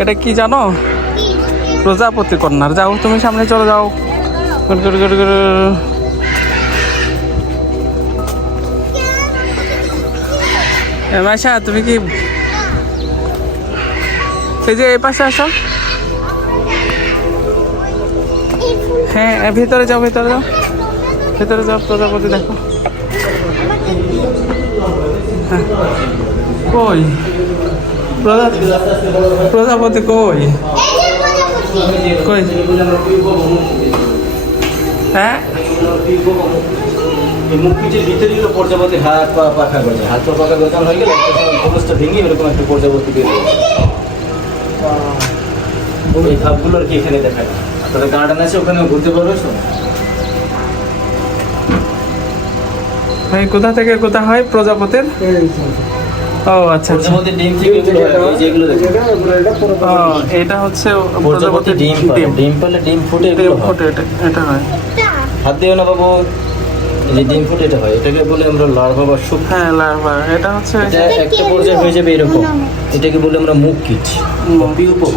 এটা কি জানো? প্রজাপতি কর্নার। যাও তুমি সামনে চলে যাও। মাইশা তুমি কি এই যে এই পাশে আসো। হ্যাঁ ভিতরে যাও, ভিতরে যাও, ভিতরে যাও। প্রজাপতি দেখো। হ্যাঁ কই প্রজাপতি কই কই? হ্যাঁ মুক্তির ভিতরে হলো প্রজাপতি হাত পা পাখা গজায়, হাত পা পাখা গজানো হয়ে গেলে একটা সময় খোলসটা ভেঙে এরকম একটা প্রজাপতি বের হয়। এই ভাবগুলো আর কি এখানে দেখা যায়। আপনাদের গার্ডেন আছে, ওখানে ঘুরতে পারবে। ভাই কোথা থেকে কোথা হয় প্রজাপতির? ও আচ্ছা, প্রজাপতির ডিম থেকে এগুলো হয়, এই যেগুলো দেখেন। এটা হচ্ছে প্রজাপতি ডিম পালে ডিম ফুটে এগুলো হয়। এটা হয়। হাত দিও না বাবু। এই যে ডিম ফুটে এটা হয়, এটাকে বলে আমরা লার্ভা বা শুক। হ্যাঁ লার্ভা। এটা হচ্ছে এটা একটা পর্যায়ে হয়ে যাবে এরকম, এটাকে বলে আমরা মুখ কিট বা পিউপা।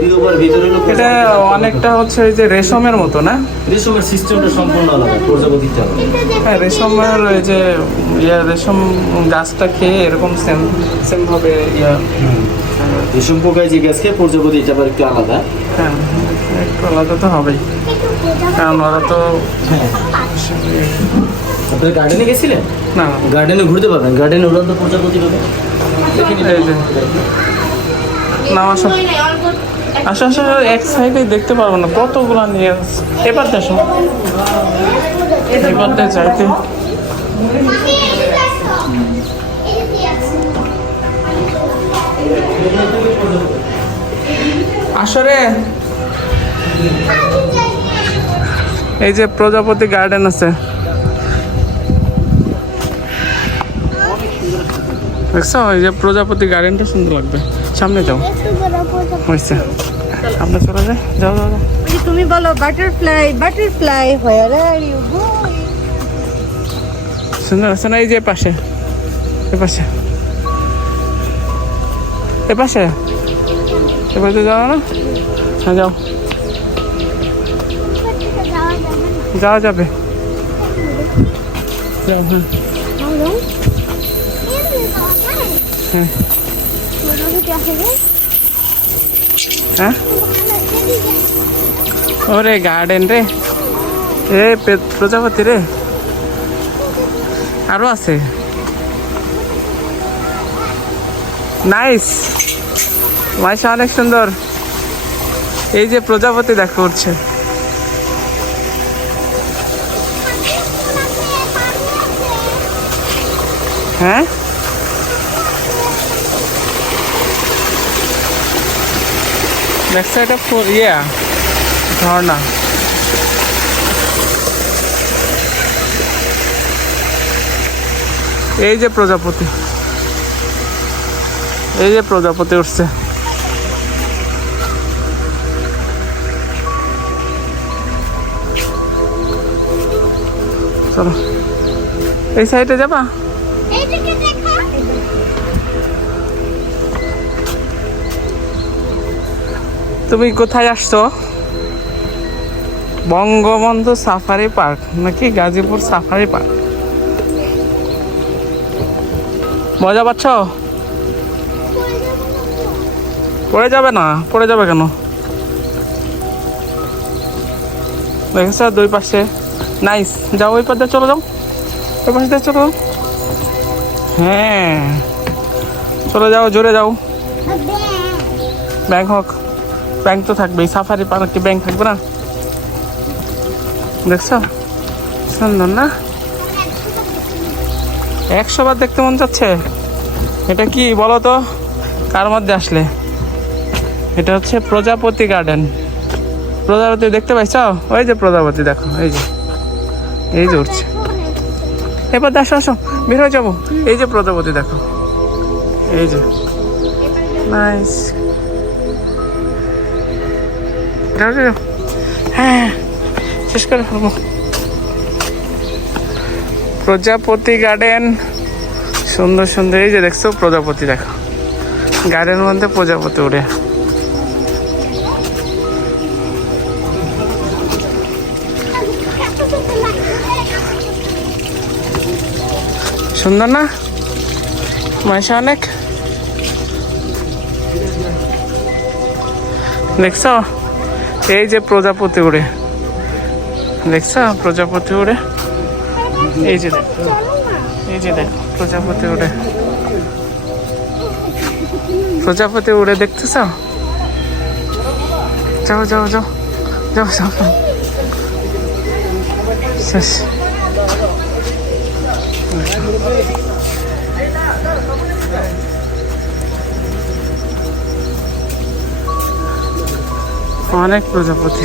পিউপার ভিতরে হলো এটা অনেকটা হচ্ছে এই যে রেশমের মতো না? রেশমের সিস্টেমটা সম্পূর্ণ আলাদা প্রজাপতিটা। হ্যাঁ রেশমের এই যে রেশম গাছটা খেয়ে এরকম সেম ভাবে রেশম পোকায় যে গাছ খেয়ে প্রজাপতি, এটা আবার একটু আলাদা। হ্যাঁ একটু আলাদা তো হবেই, কারণ ওরা তো। আপনার গার্ডেনে গেছিলেন? না গার্ডেনে ঘুরতে পারবেন, গার্ডেনে উড়ন্ত প্রজাপতি পাবেন। এই যে না আসো আসো আসো, এক সাইডে দেখতে পারবো না, কতগুলা নিয়ে এবার দেখো। এবার চাইতে আসরে এই যে প্রজাপতি গার্ডেন আছে, দেখছো? এই যে প্রজাপতি গার্ডেনটা সুন্দর লাগবে। সামনে যাও, হয়েছে সামনে চলে যায়। যাও যাও যাও। তুমি বলো butterfly, butterfly where are you going? সুন্দর আছে না? এই যে পাশে, এ পাশে, এ পাশে, এ পাশে যাও না? হ্যাঁ যাও, যাওয়া যাবে। যাও। হ্যাঁ হ্যাঁ ওরে গার্ডেন রে, এ প্রজাপতি রে, আরো আছে। নাইস মাইশা, অনেক সুন্দর। এই যে প্রজাপতি দেখো উঠছে। হ্যাঁ দেখছো? এটা ঝর্ণা। এই যে প্রজাপতি, এই যে প্রজাপতি উঠছে। চলো এই সাইডে যাবা? তুমি কোথায় আসছো? বঙ্গবন্ধু সাফারি পার্ক নাকি গাজীপুর সাফারি পার্ক? মজা পাচ্ছ? পড়ে যাবে না? পড়ে যাবে কেন? দেখেছ দুই পাশে। নাইস, যাও ওই পাশে চলে যাও, ওই পাশে চলে যাও। হ্যাঁ চলে যাও, জোরে যাও। ব্যাংক হোক, ব্যাংক তো থাকবেই, সাফারি পার্ক কি ব্যাংক থাকবে না? দেখছো সুন্দর না? 100 বার দেখতে মন যাচ্ছে। এটা কি বলো তো, কার মধ্যে আসলে? এটা হচ্ছে প্রজাপতি গার্ডেন। প্রজাপতি দেখতে পাইছ? ওই যে প্রজাপতি দেখো, এই যে এই যে উঠছে। এবার দেখো, আসো বের হয়ে যাবো। এই যে প্রজাপতি দেখো, এই যে নাইস। হ্যাঁ শেষ করে ফেলবো। প্রজাপতি গার্ডেন সুন্দর সুন্দর। এই যে দেখছো প্রজাপতি দেখো, গার্ডেনের মধ্যে প্রজাপতি উড়ে। সুন্দর না মাইশা? অনেক দেখছো? এই যে প্রজাপতি উড়ে, দেখছো প্রজাপতি উড়ে? এই যে দেখো, এই যে দেখো প্রজাপতি উড়ে, প্রজাপতি উড়ে দেখতেছ? যাও যাও যাও যাও যাও, শেষ। অনেক প্রজাপতি।